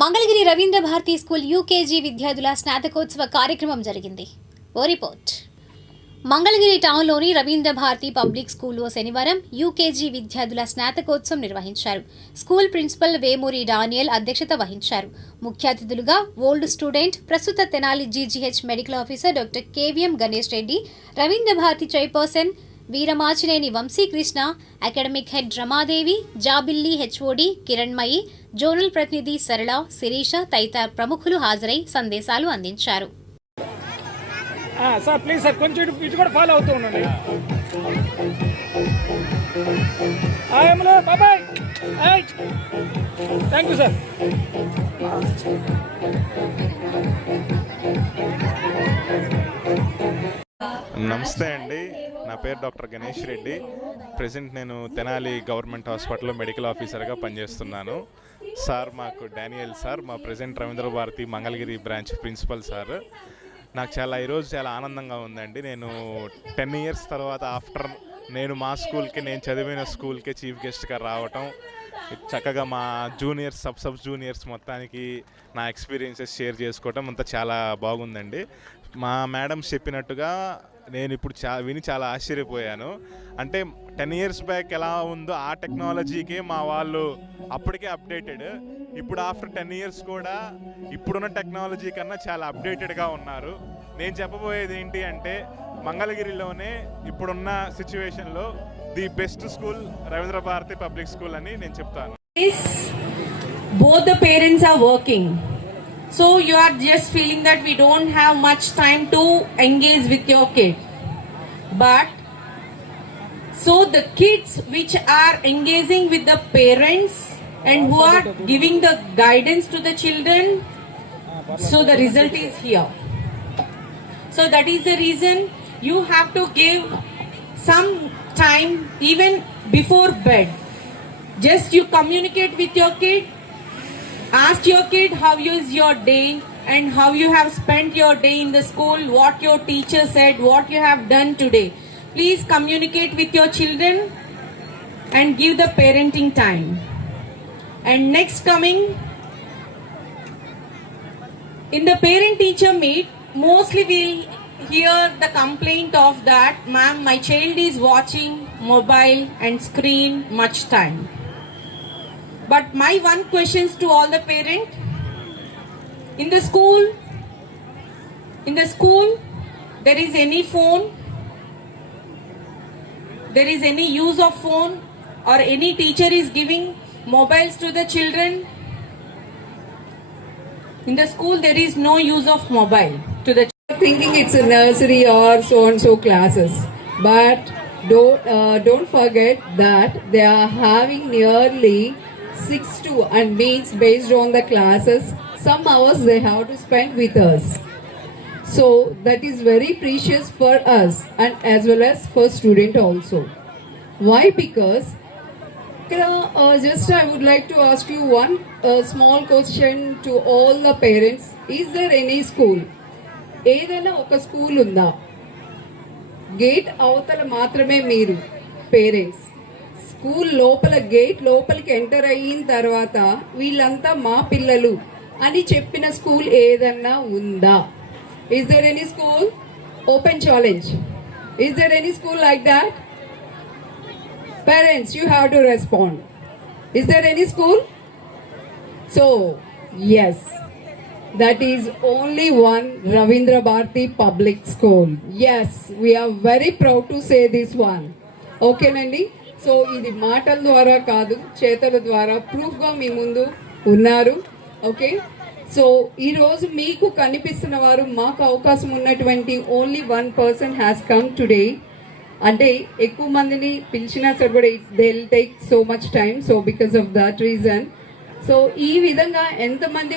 మంగళగిరి రవీంద్ర Bharati school UKG విద్యార్థుల స్నాతకోత్సవ కార్యక్రమం జరిగింది. ఓ రిపోర్ట్. మంగళగిరి టౌన్లోని రవీంద్ర భారతి పబ్లిక్ స్కూల్లో శనివారం యూకేజీ విద్యార్థుల స్నాతకోత్సవం నిర్వహించారు. స్కూల్ ప్రిన్సిపల్ వేమూరి డానియల్ అధ్యక్షత వహించారు. ముఖ్య అతిథులుగా ఓల్డ్ స్టూడెంట్, ప్రస్తుత Tenali GGH medical officer doctor KVM Ganesh Reddy, Ravindra Bharati chairperson Veeramachineni Vamsikrishna, academic head Ramadevi, Jabilli HOD Kiranmayi, జోనల్ ప్రతినిధి సరళ, శిరీష తదితర ప్రముఖులు హాజరై సందేశాలు అందించారు. సార్ ప్లీజ్ సార్ కొంచెం ఇటు కూడా ఫాలో అవుతూ ఉండండి. బాబాయ్ థ్యాంక్ యూ సార్. నమస్తే అండి, నా పేరు డాక్టర్ గణేష్ రెడ్డి. ప్రెసెంట్ నేను తెనాలి గవర్నమెంట్ హాస్పిటల్లో మెడికల్ ఆఫీసర్గా పనిచేస్తున్నాను. సార్ మాకు డానియల్ సార్, మా present Ravindra Bharati Mangalagiri branch principal sir. నాకు ఈరోజు చాలా ఆనందంగా ఉందండి. నేను 10 ఇయర్స్ తర్వాత నేను మా స్కూల్కి, నేను చదివిన స్కూల్కి చీఫ్ గెస్ట్గా రావటం, చక్కగా మా జూనియర్స్ సబ్ జూనియర్స్ మొత్తానికి నా ఎక్స్పీరియన్సెస్ షేర్ చేసుకోవటం అంతా చాలా బాగుందండి. మా మేడం చెప్పినట్టుగా నేను ఇప్పుడు విని చాలా ఆశ్చర్యపోయాను. అంటే 10 ఇయర్స్ బ్యాక్ ఎలా ఉందో ఆ టెక్నాలజీకే మా వాళ్ళు అప్పటికే అప్డేటెడ్. ఇప్పుడు ఆఫ్టర్ 10 ఇయర్స్ కూడా ఇప్పుడున్న టెక్నాలజీ కన్నా చాలా అప్డేటెడ్గా ఉన్నారు. నేను చెప్పబోయేది ఏంటి అంటే, మంగళగిరిలోనే ఇప్పుడున్న సిచ్యువేషన్లో the best school Ravindra Bharati public school అని నేను చెప్తాను. Both the parents are working. So you are just feeling that we don't have much time to engage with your kid. But so the kids which are engaging with the parents and who are giving the guidance to the children, so the result is here. So that is the reason you have to give some time even before bed. Just you communicate with your kid. Ask your kid how is your day and how you have spent your day in the school, what your teacher said, what you have done today. Please communicate with your children and give the parenting time. And next coming, in the parent-teacher meet, mostly we hear the complaint of that, ma'am, my child is watching mobile and screen much time. But my one questions to all the parents, in the school there is any phone, there is any use of phone, or any teacher is giving mobiles to the children? In the school there is no use of mobile to the thinking it's a nursery or so and so classes, but don't forget that they are having nearly 6 to and means based on the classes, some hours they have to spend with us. So that is very precious for us and as well as for student also. Why? Because just I would like to ask you one small question to all the parents. Is there any school? ఏదైనా ఒక స్కూల్ ఉందా? గేట్ అవతల మాత్రమే మీరు parents, school లోపల గేట్ లోపలికి ఎంటర్ అయిన తర్వాత వీళ్ళంతా మా పిల్లలు అని చెప్పిన స్కూల్ ఏదన్నా ఉందా? Is there any school? Open challenge. Is there any school like that? Parents, you have to respond. Is there any school? So yes, that is only one Ravindra Bharati Public School. Yes, we are very proud to say this one. Okay nandi, so ఇది మాటల ద్వారా కాదు, చేతల ద్వారా ప్రూఫ్గా మీ ముందు ఉన్నారు. Okay, so ఈరోజు మీకు కనిపిస్తున్న వారు, మాకు అవకాశం ఉన్నటువంటి ఓన్లీ 1 person హ్యాస్ కమ్ టుడే. అంటే ఎక్కువ మందిని పిలిచినా సరే కూడా they will take so much time. So because of that reason, so ఈ విధంగా ఎంతమంది